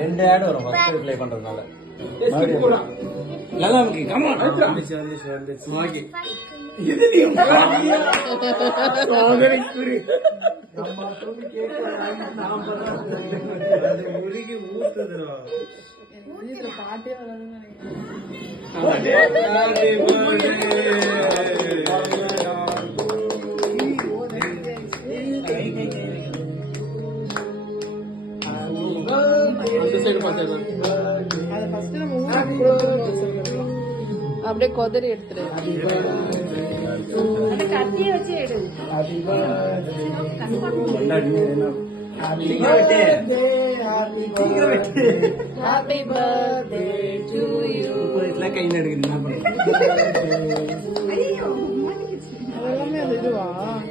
ரெண்டு ஆட் வரும் first play பண்றதுனால. நல்லா இருக்கு. Come on. ஓகே. இது நீ சாகரிக்குறி. நம்ம தூக்கி கேட்கறாங்க நான் பண்றது. அது முருகி ஊத்துதுடா. இந்த பாட்டே வராதுன்னு நினைக்கிறேன். அப்படியே கொதறி எடுத்துரு. கத்தியை வச்சு எடு. Happy birthday to you. கை நடுக்குது. அதெல்லாமே அது இதுவா